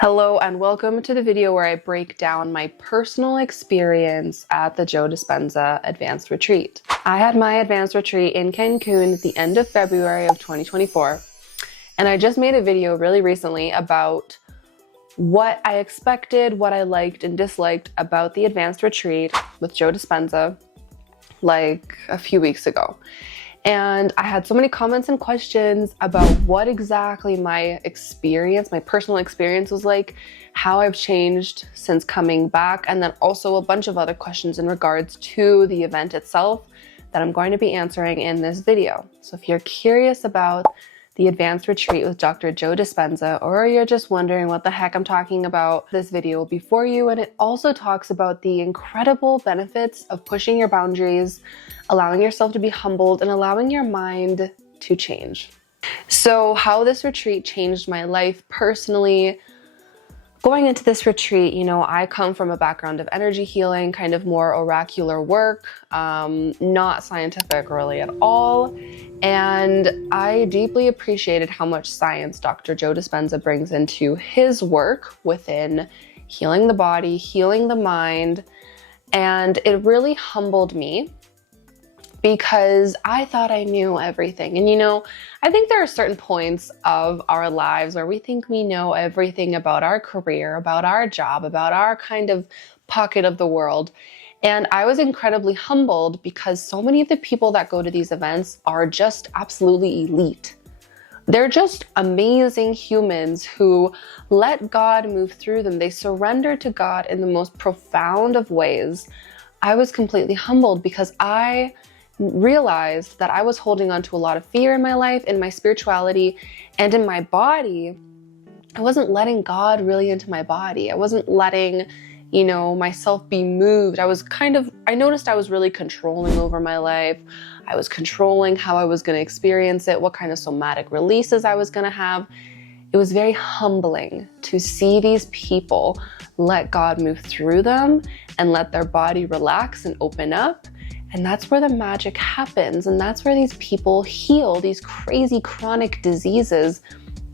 Hello and welcome to the video where I break down my personal experience at the Joe Dispenza Advanced Retreat. I had my advanced retreat in Cancun at the end of February of 2024, and I just made a video really recently about what I expected, what I liked and disliked about the advanced retreat with Joe Dispenza like a few weeks ago. And I had so many comments and questions about what exactly my experience, my personal experience was like, how I've changed since coming back, and then also a bunch of other questions in regards to the event itself that I'm going to be answering in this video. So if you're curious about the advanced retreat with Dr. Joe Dispenza, or you're just wondering what the heck I'm talking about, this video will be for you. And it also talks about the incredible benefits of pushing your boundaries, allowing yourself to be humbled, and allowing your mind to change. So how this retreat changed my life personally. Going into this retreat, I come from a background of energy healing, kind of more oracular work, not scientific really at all. And I deeply appreciated how much science Dr. Joe Dispenza brings into his work within healing the body, healing the mind. And it really humbled me because I thought I knew everything. And I think there are certain points of our lives where we think we know everything about our career, about our job, about our kind of pocket of the world. And I was incredibly humbled because so many of the people that go to these events are just absolutely elite. They're just amazing humans who let God move through them. They surrender to God in the most profound of ways. I was completely humbled because I realized that I was holding on to a lot of fear in my life, in my spirituality, and in my body. I wasn't letting God really into my body. I wasn't letting, myself be moved. I noticed I was really controlling over my life. I was controlling how I was going to experience it, what kind of somatic releases I was going to have. It was very humbling to see these people let God move through them and let their body relax and open up. And that's where the magic happens. And that's where these people heal these crazy chronic diseases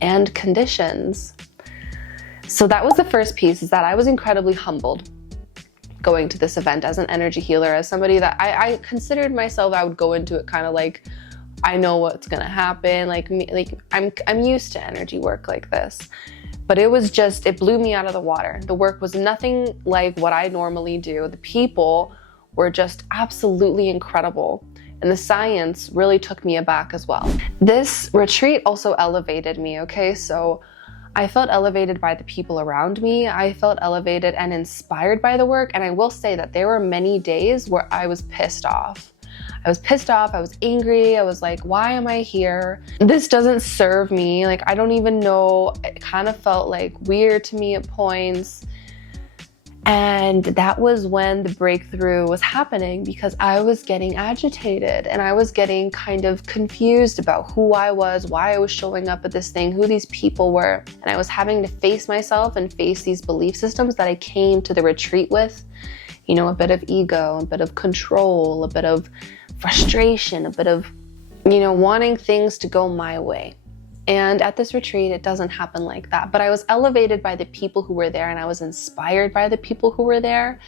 and conditions. So that was the first piece, is that I was incredibly humbled going to this event as an energy healer, as somebody that I considered myself, I would go into it kind of like, I know what's going to happen. I'm used to energy work like this. But it blew me out of the water. The work was nothing like what I normally do. The people were just absolutely incredible. And the science really took me aback as well. This retreat also elevated me, okay? So I felt elevated by the people around me. I felt elevated and inspired by the work. And I will say that there were many days where I was pissed off. I was angry. I was like, why am I here? This doesn't serve me. I don't even know. It kind of felt weird to me at points. And that was when the breakthrough was happening, because I was getting agitated and I was getting kind of confused about who I was, why I was showing up at this thing, who these people were. And I was having to face myself and face these belief systems that I came to the retreat with. A bit of ego, a bit of control, a bit of frustration, a bit of, wanting things to go my way. And at this retreat, it doesn't happen like that. But I was elevated by the people who were there, and I was inspired by the people who were there,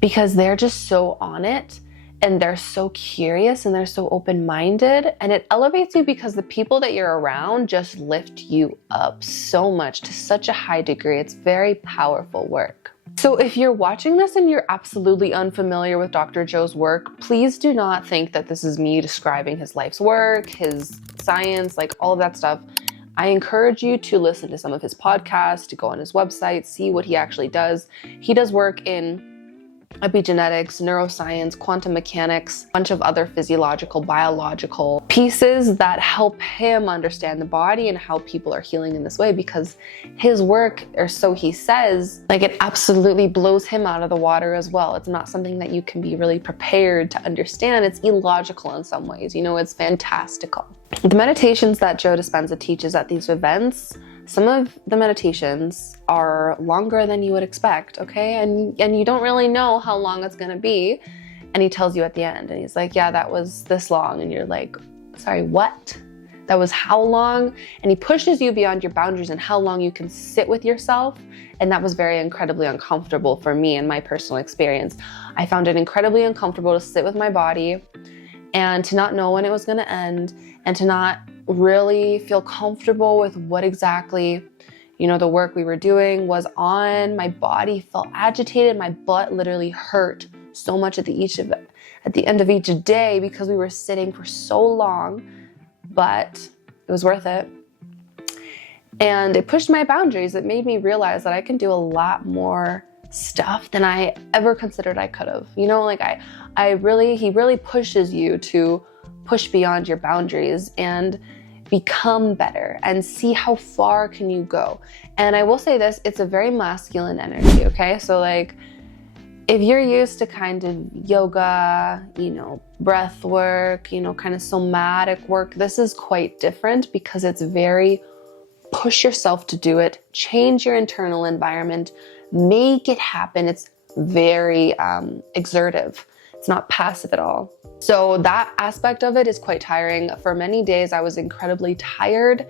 because they're just so on it, and they're so curious, and they're so open-minded. And it elevates you because the people that you're around just lift you up so much, to such a high degree. It's very powerful work. So if you're watching this and you're absolutely unfamiliar with Dr. Joe's work, please do not think that this is me describing his life's work, his science, all of that stuff. I encourage you to listen to some of his podcasts, to go on his website, see what he actually does. He does work in epigenetics, neuroscience, quantum mechanics, a bunch of other physiological, biological pieces that help him understand the body and how people are healing in this way, because his work, or so he says, it absolutely blows him out of the water as well. It's not something that you can be really prepared to understand. It's illogical in some ways, it's fantastical. The meditations that Joe Dispenza teaches at these events, some of the meditations are longer than you would expect, okay? And you don't really know how long it's gonna be. And he tells you at the end, and he's like, yeah, that was this long. And you're like, sorry, what? That was how long, and he pushes you beyond your boundaries and how long you can sit with yourself. And that was very incredibly uncomfortable for me in my personal experience. I found it incredibly uncomfortable to sit with my body and to not know when it was going to end, and to not really feel comfortable with what exactly, the work we were doing was on. My body felt agitated. My butt literally hurt so much at the end of each day because we were sitting for so long, but it was worth it. And it pushed my boundaries. It made me realize that I can do a lot more stuff than I ever considered I could have. He really pushes you to push beyond your boundaries and become better and see how far can you go. And I will say this, it's a very masculine energy, okay? So like, if you're used to kind of yoga, breath work, kind of somatic work, this is quite different because it's very push yourself to do it, change your internal environment, make it happen. It's very exertive. It's not passive at all. So that aspect of it is quite tiring. For many days, I was incredibly tired.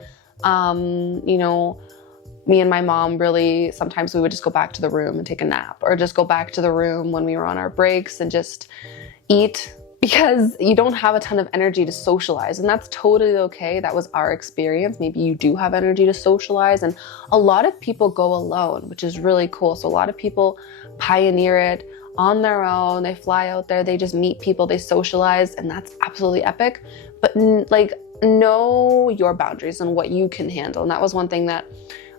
Me and my mom really, sometimes we would just go back to the room and take a nap, or just go back to the room when we were on our breaks and just eat, because you don't have a ton of energy to socialize, and that's totally okay. That was our experience. Maybe you do have energy to socialize, and a lot of people go alone, which is really cool. So a lot of people pioneer it on their own. They fly out there, they just meet people, they socialize, and that's absolutely epic. But know your boundaries and what you can handle. And that was one thing that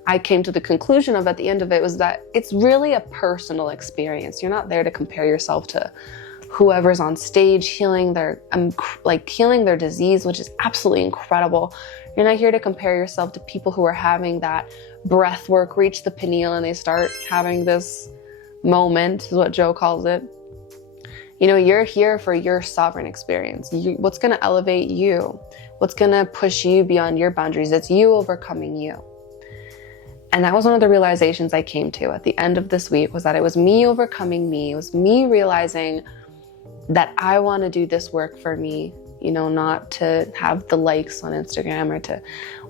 I came to the conclusion of at the end of it, was that it's really a personal experience. You're not there to compare yourself to whoever's on stage healing their disease, which is absolutely incredible. You're not here to compare yourself to people who are having that breath work, reach the pineal, and they start having this moment, is what Joe calls it. You're here for your sovereign experience. What's going to elevate you? What's going to push you beyond your boundaries? It's you overcoming you. And that was one of the realizations I came to at the end of this week, was that it was me overcoming me. It was me realizing that I want to do this work for me, not to have the likes on Instagram or to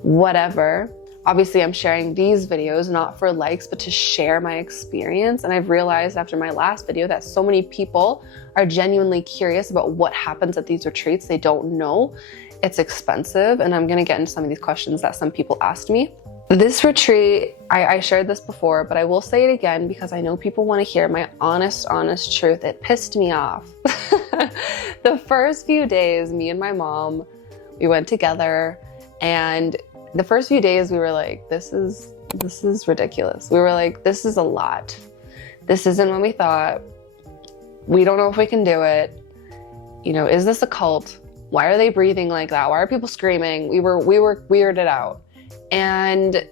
whatever. Obviously, I'm sharing these videos not for likes, but to share my experience. And I've realized after my last video that so many people are genuinely curious about what happens at these retreats. They don't know. It's expensive. And I'm going to get into some of these questions that some people asked me. This retreat, I shared this before, but I will say it again because I know people want to hear my honest truth. It pissed me off. The first few days, me and my mom, we went together, and the first few days we were like, this is ridiculous. We were like, this is a lot. This isn't what we thought. We don't know if we can do it. Is this a cult? Why are they breathing like that? Why are people screaming? We were weirded out. And,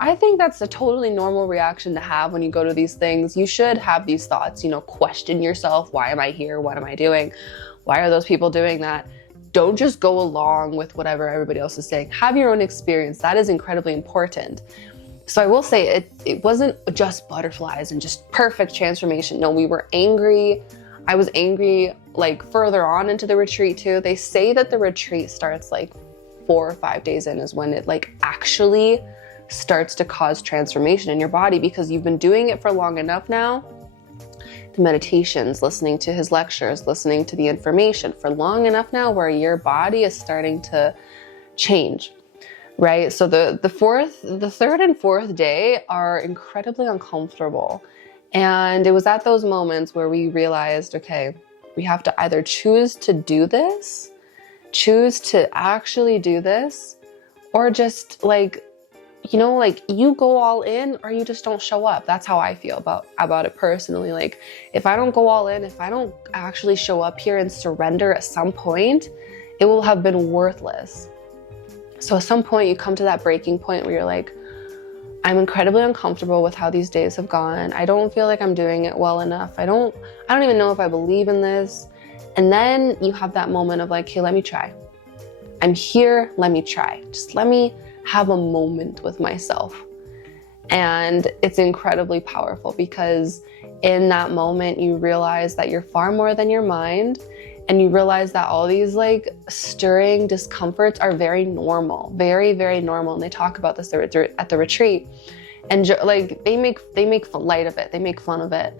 I think that's a totally normal reaction to have when you go to these things. You should have these thoughts, question yourself. Why am I here? What am I doing? Why are those people doing that? Don't just go along with whatever everybody else is saying. Have your own experience. That is incredibly important. So I will say it wasn't just butterflies and just perfect transformation. No, we were angry. I was angry further on into the retreat too. They say that the retreat starts 4 or 5 days in is when it actually starts to cause transformation in your body, because you've been doing it for long enough now. The meditations, listening to his lectures, listening to the information for long enough now where your body is starting to change, right? So the third and fourth day are incredibly uncomfortable. And it was at those moments where we realized, okay, we have to either choose to do this, choose to actually do this, or just you go all in or you just don't show up. That's how I feel about it personally. If I don't go all in, if I don't actually show up here and surrender at some point, it will have been worthless. So at some point you come to that breaking point where you're like, I'm incredibly uncomfortable with how these days have gone. I don't feel like I'm doing it well enough. I don't even know if I believe in this. And then you have that moment of hey, let me try. I'm here, let me try. Just let me have a moment with myself. And it's incredibly powerful because in that moment you realize that you're far more than your mind, And you realize that all these like stirring discomforts are very normal, very, very normal. And they talk about this at the retreat. And like they make light of it. They make fun of it.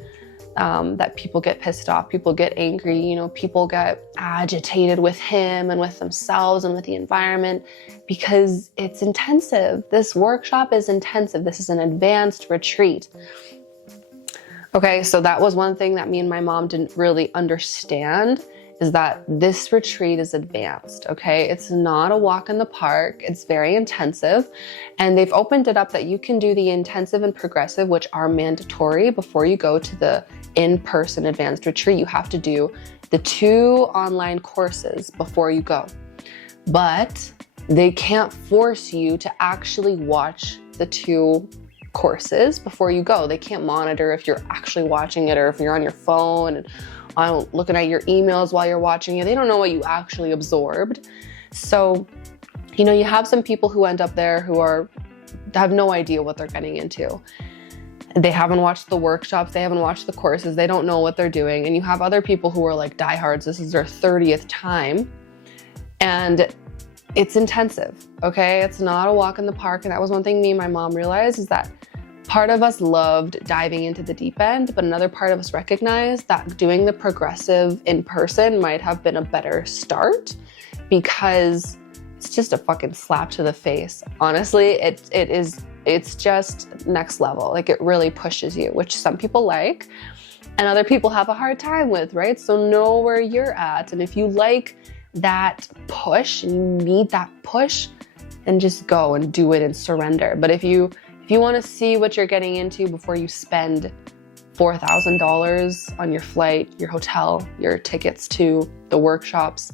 That people get pissed off, people get angry, you know, people get agitated with him and with themselves and with the environment because it's intensive. This workshop is intensive. This is an advanced retreat. Okay, so that was one thing that me and my mom didn't really understand, is that this retreat is advanced, okay? It's not a walk in the park. It's very intensive. And they've opened it up that you can do the intensive and progressive, which are mandatory before you go to the in-person advanced retreat. You have to do the 2 online courses before you go. But they can't force you to actually watch the 2 courses before you go. They can't monitor if you're actually watching it or if you're on your phone and looking at your emails while you're watching it. They don't know what you actually absorbed. So, you know, you have some people who end up there who have no idea what they're getting into. They haven't watched the workshops, they haven't watched the courses, they don't know what they're doing. And you have other people who are like diehards. This is their 30th time. And it's intensive, okay? It's not a walk in the park. And that was one thing me and my mom realized, is that part of us loved diving into the deep end, but another part of us recognized that doing the progressive in person might have been a better start, because it's just a fucking slap to the face. Honestly, it's just next level. Like, it really pushes you, which some people like and other people have a hard time with, right? So know where you're at. And if you like that push and you need that push, then just go and do it and surrender. But if you want to see what you're getting into before you spend $4,000 on your flight, your hotel, your tickets to the workshops,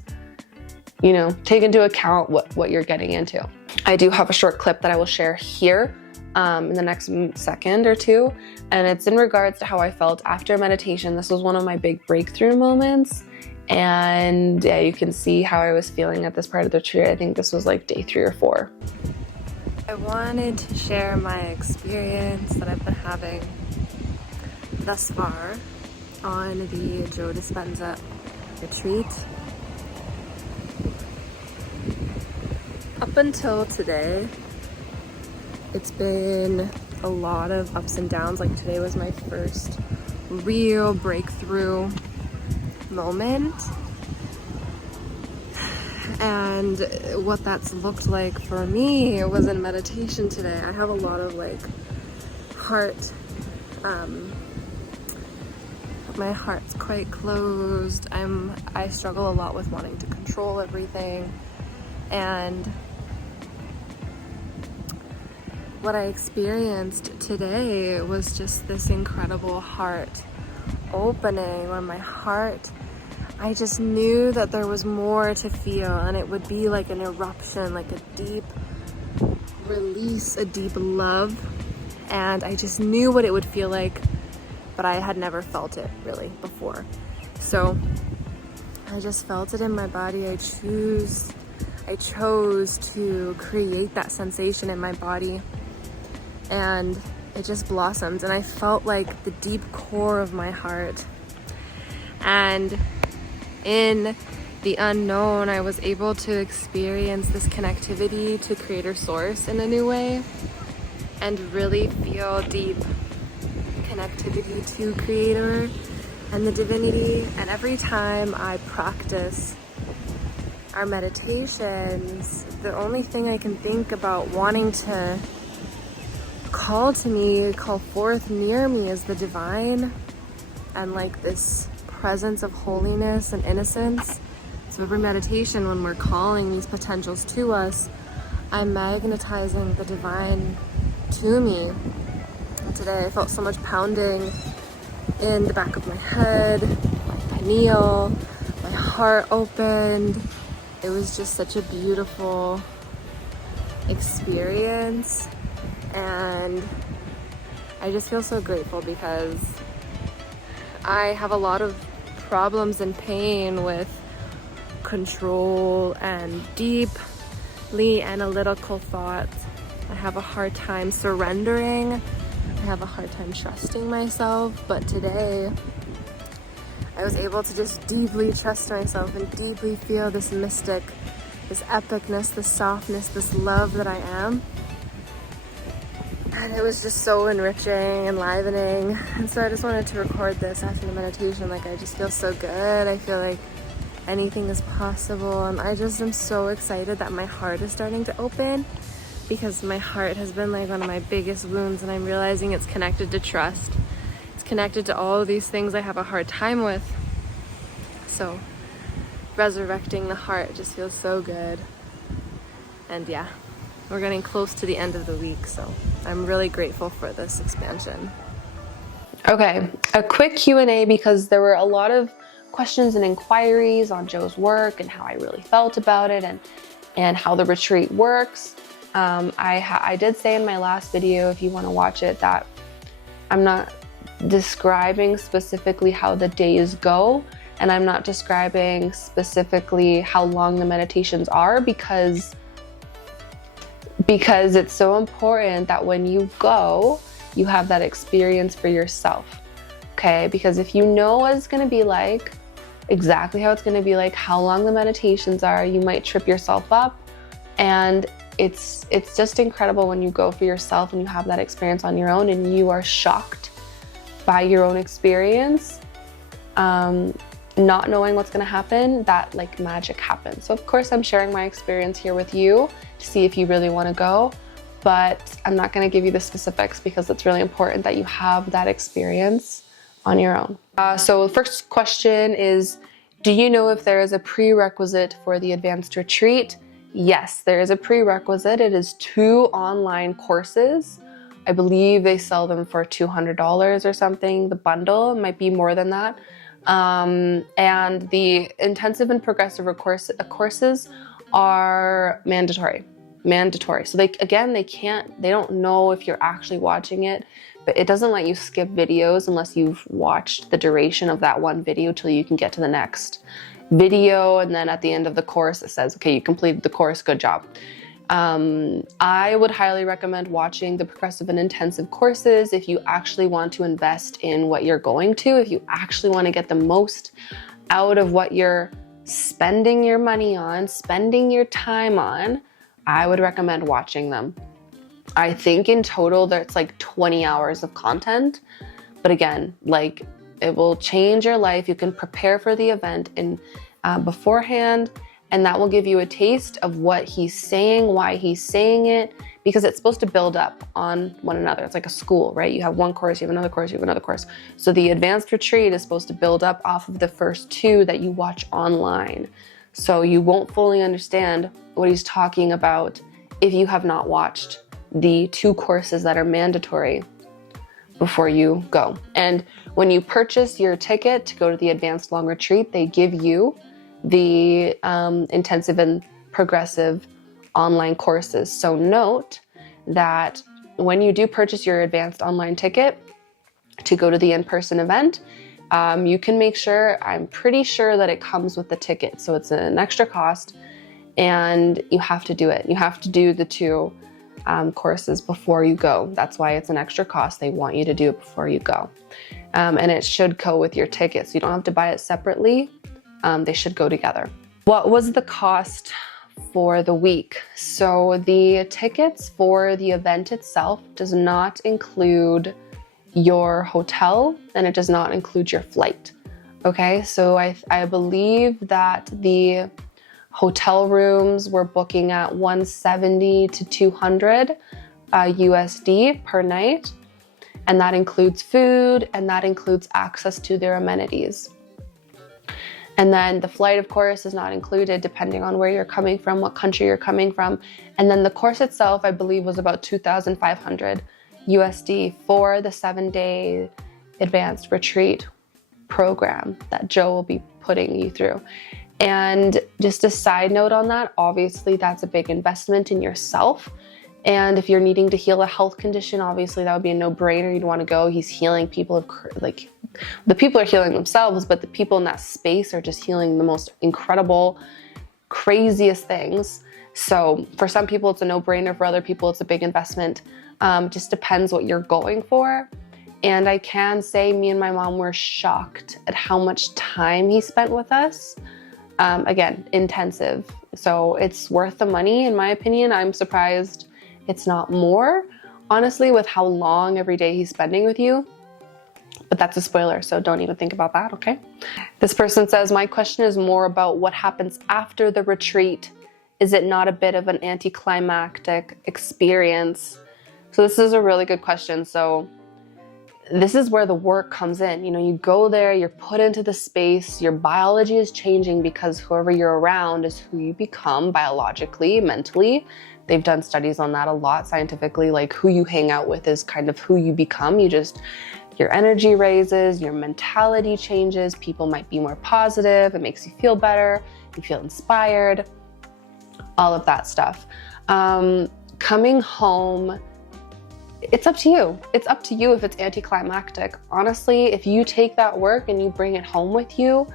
you know, take into account what you're getting into. I do have a short clip that I will share here in the next second or two, and it's in regards to how I felt after meditation. This was one of my big breakthrough moments, and yeah, you can see how I was feeling at this part of the retreat. I think this was like day 3 or 4. I wanted to share my experience that I've been having thus far on the Joe Dispenza Retreat. Up until today, it's been a lot of ups and downs. Like, today was my first real breakthrough moment. And what that's looked like for me was in meditation today. I have a lot of like heart, my heart's quite closed. I struggle a lot with wanting to control everything. And what I experienced today was just this incredible heart opening, where my heart, I just knew that there was more to feel, and it would be like an eruption, like a deep release, a deep love. And I just knew what it would feel like, but I had never felt it really before. So I just felt it in my body. I chose to create that sensation in my body, and it just blossomed. And I felt like the deep core of my heart. And in the unknown, I was able to experience this connectivity to Creator Source in a new way, and really feel deep connectivity to Creator and the divinity. And every time I practice our meditations, the only thing I can think about wanting to call to me, call forth near me, is the divine, and like this presence of holiness and innocence. So every meditation, when we're calling these potentials to us, I'm magnetizing the divine to me. And today I felt so much pounding in the back of my head, my pineal, my heart opened. It was just such a beautiful experience, and I just feel so grateful, because I have a lot of problems and pain with control and deeply analytical thoughts. I have a hard time surrendering. I have a hard time trusting myself. But today I was able to just deeply trust myself and deeply feel this mystic, this epicness, this softness, this love that I am. And it was just so enriching, enlivening. And so I just wanted to record this after the meditation. Like, I just feel so good. I feel like anything is possible. And I just am so excited that my heart is starting to open, because my heart has been like one of my biggest wounds, and I'm realizing it's connected to trust. It's connected to all of these things I have a hard time with. So resurrecting the heart just feels so good. And yeah, we're getting close to the end of the week, so I'm really grateful for this expansion. Okay, a quick Q&A, because there were a lot of questions and inquiries on Joe's work and how I really felt about it and how the retreat works. I did say in my last video, if you want to watch it, that I'm not describing specifically how the days go, and I'm not describing specifically how long the meditations are, because it's so important that when you go, you have that experience for yourself, okay? Because if you know what it's going to be like, exactly how it's going to be like, how long the meditations are, you might trip yourself up. And it's just incredible when you go for yourself and you have that experience on your own and you are shocked by your own experience, not knowing what's going to happen, that like magic happens. So of course I'm sharing my experience here with you to see if you really want to go, but I'm not going to give you the specifics because it's really important that you have that experience on your own. So the first question is, do you know if there is a prerequisite for the advanced retreat? Yes, there is a prerequisite. It is 2 online courses. I believe they sell them for $200 or something. The bundle might be more than that. And the intensive and progressive courses are mandatory. So they don't know if you're actually watching it, but it doesn't let you skip videos unless you've watched the duration of that one video till you can get to the next video. And then at the end of the course, it says, okay, you completed the course, good job. I would highly recommend watching the progressive and intensive courses if you actually want to invest in what you're going to, if you actually want to get the most out of what you're spending your money on, spending your time on. I would recommend watching them. I think in total there's like 20 hours of content, but again, like, it will change your life. You can prepare for the event beforehand, and that will give you a taste of what he's saying, why he's saying it, because it's supposed to build up on one another. It's like a school, right? You have one course, you have another course, you have another course. So the advanced retreat is supposed to build up off of the first 2 that you watch online. So you won't fully understand what he's talking about if you have not watched the 2 courses that are mandatory before you go. And when you purchase your ticket to go to the advanced long retreat, they give you the intensive and progressive online courses. So note that when you do purchase your advanced online ticket to go to the in-person event, you can make sure, I'm pretty sure that it comes with the ticket. So it's an extra cost and you have to do it. You have to do the 2 courses before you go. That's why it's an extra cost. They want you to do it before you go. And it should go with your ticket. So you don't have to buy it separately. They should go together. What was the cost for the week? So the tickets for the event itself does not include your hotel and it does not include your flight. Okay, so I believe that the hotel rooms were booking at $170 to $200 USD per night. And that includes food and that includes access to their amenities. And then the flight, of course, is not included depending on where you're coming from, what country you're coming from. And then the course itself, I believe, was about $2,500 USD for the 7-day advanced retreat program that Joe will be putting you through. And just a side note on that, obviously that's a big investment in yourself. And if you're needing to heal a health condition, obviously that would be a no-brainer. You'd want to go. He's healing people, like the people are healing themselves, but the people in that space are just healing the most incredible, craziest things. So for some people it's a no-brainer. For other people it's a big investment. Just depends what you're going for. And I can say me and my mom were shocked at how much time he spent with us. Again, intensive. So it's worth the money, in my opinion. I'm surprised it's not more, honestly, with how long every day he's spending with you. But that's a spoiler, so don't even think about that, okay? This person says, my question is more about what happens after the retreat. Is it not a bit of an anticlimactic experience? So this is a really good question. So this is where the work comes in. You know, you go there, you're put into the space, your biology is changing because whoever you're around is who you become biologically, mentally. They've done studies on that a lot scientifically, like who you hang out with is kind of who you become. Your energy raises, your mentality changes, people might be more positive, it makes you feel better, you feel inspired, all of that stuff. Coming home, it's up to you. It's up to you if it's anticlimactic. Honestly, if you take that work and you bring it home with you,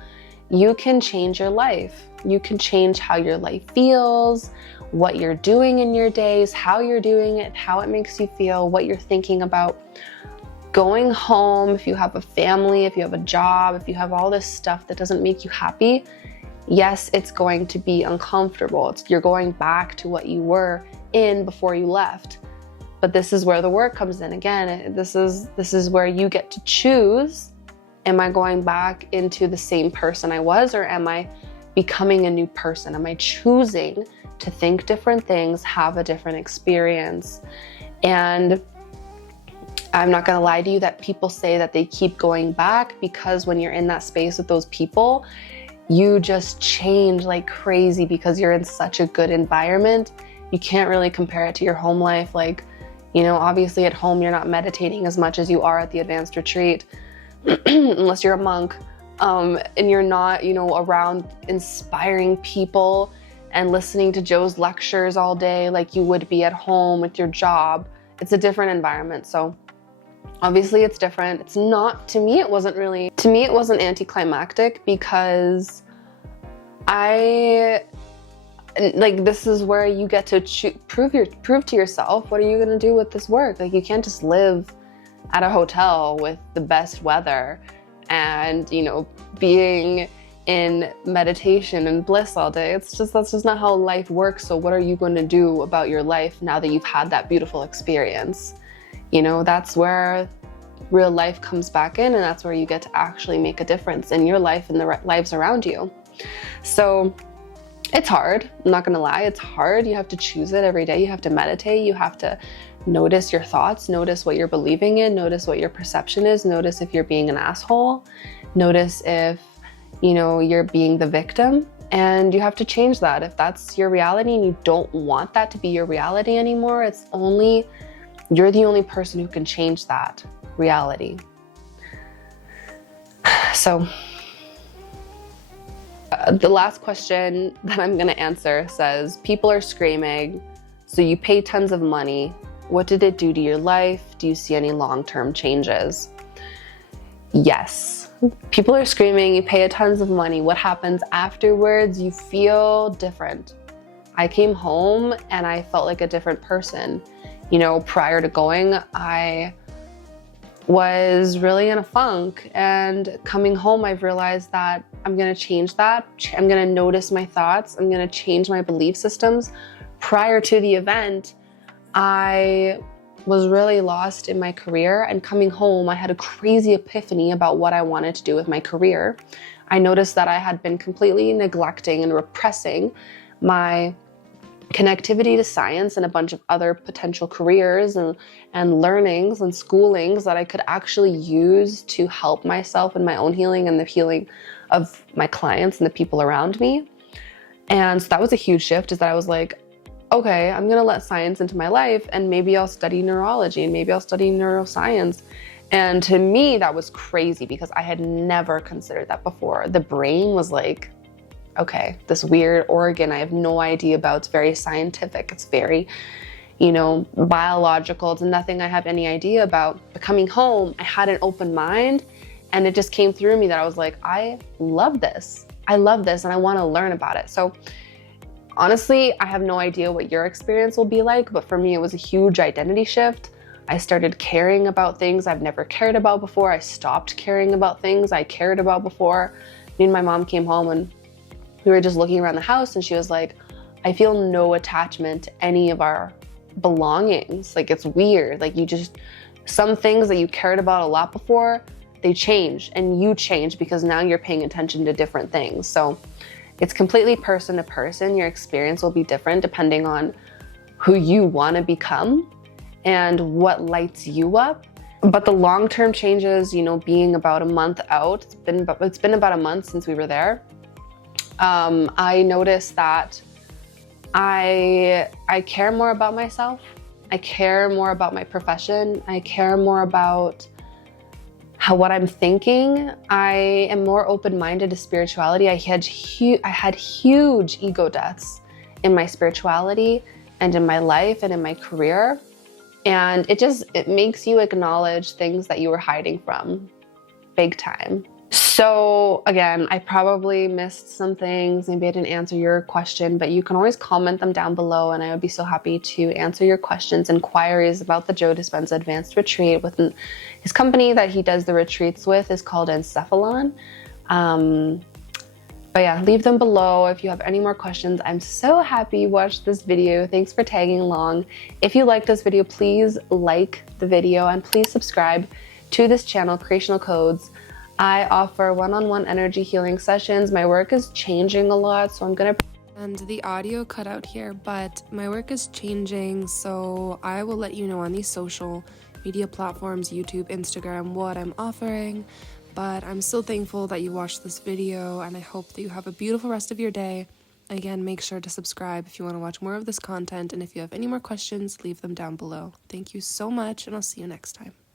you can change your life. You can change how your life feels, what you're doing in your days, how you're doing it, how it makes you feel, what you're thinking about. Going home, if you have a family, if you have a job, if you have all this stuff that doesn't make you happy, yes, it's going to be uncomfortable. You're going back to what you were in before you left. But this is where the work comes in. Again, this is where you get to choose, am I going back into the same person I was, or am I becoming a new person? Am I choosing to think different things, have a different experience? And I'm not gonna lie to you that people say that they keep going back because when you're in that space with those people, you just change like crazy because you're in such a good environment. You can't really compare it to your home life. Like, you know, obviously at home, you're not meditating as much as you are at the advanced retreat, unless you're a monk, and you're not, you know, around inspiring people and listening to Joe's lectures all day like you would be at home with your job. It's a different environment. So obviously it's different. It's not, to me, it wasn't anticlimactic because this is where you get to prove to yourself, what are you going to do with this work? Like, you can't just live at a hotel with the best weather and, you know, being in meditation and bliss all day. That's just not how life works. So what are you going to do about your life now that you've had that beautiful experience? You know, that's where real life comes back in, and that's where you get to actually make a difference in your life and the lives around you. So it's hard, I'm not gonna lie, it's hard. You have to choose it every day. You have to meditate. You have to notice your thoughts, notice what you're believing in, notice what your perception is, notice if you're being an asshole, notice if, you know, you're being the victim, and you have to change that. If that's your reality and you don't want that to be your reality anymore, you're the only person who can change that reality. So the last question that I'm gonna answer says, people are screaming, so you pay tons of money. What did it do to your life? Do you see any long-term changes? Yes, people are screaming, you pay tons of money. What happens afterwards? You feel different. I came home and I felt like a different person. You know, prior to going, I was really in a funk, and coming home, I've realized that I'm gonna change that. I'm gonna notice my thoughts. I'm gonna change my belief systems. Prior to the event, I was really lost in my career, and coming home, I had a crazy epiphany about what I wanted to do with my career. I noticed that I had been completely neglecting and repressing my connectivity to science and a bunch of other potential careers and learnings and schoolings that I could actually use to help myself in my own healing and the healing of my clients and the people around me. And so that was a huge shift, is that I was like, okay, I'm gonna let science into my life, and maybe I'll study neurology, and maybe I'll study neuroscience. And to me, that was crazy because I had never considered that before. The brain was like, okay, this weird organ I have no idea about. It's very scientific. It's very, you know, biological. It's nothing I have any idea about. But coming home, I had an open mind, and it just came through me that I was like, I love this. I love this, and I want to learn about it. So honestly, I have no idea what your experience will be like, but for me, it was a huge identity shift. I started caring about things I've never cared about before. I stopped caring about things I cared about before. Me and my mom came home and we were just looking around the house and she was like, I feel no attachment to any of our belongings. Like, it's weird. Like, some things that you cared about a lot before, they change, and you change because now you're paying attention to different things. So it's completely person to person. Your experience will be different depending on who you want to become and what lights you up. But the long-term changes, being about a month out, it's been about a month since we were there. I noticed that I care more about myself. I care more about my profession. I care more about what I'm thinking. I am more open-minded to spirituality. I had huge ego deaths in my spirituality and in my life and in my career. And it makes you acknowledge things that you were hiding from, big time. So again, I probably missed some things. Maybe I didn't answer your question, but you can always comment them down below and I would be so happy to answer your questions and inquiries about the Joe Dispenza Advanced Retreat. With his company that he does the retreats with is called Encephalon. But yeah, leave them below if you have any more questions. I'm so happy you watched this video. Thanks for tagging along. If you liked this video, please like the video and please subscribe to this channel, Creational Codes. I offer one-on-one energy healing sessions. My work is changing a lot, so and the audio cut out here, but my work is changing, so I will let you know on these social media platforms, YouTube, Instagram, what I'm offering. But I'm so thankful that you watched this video, and I hope that you have a beautiful rest of your day. Again, make sure to subscribe if you want to watch more of this content, and if you have any more questions, leave them down below. Thank you so much, and I'll see you next time.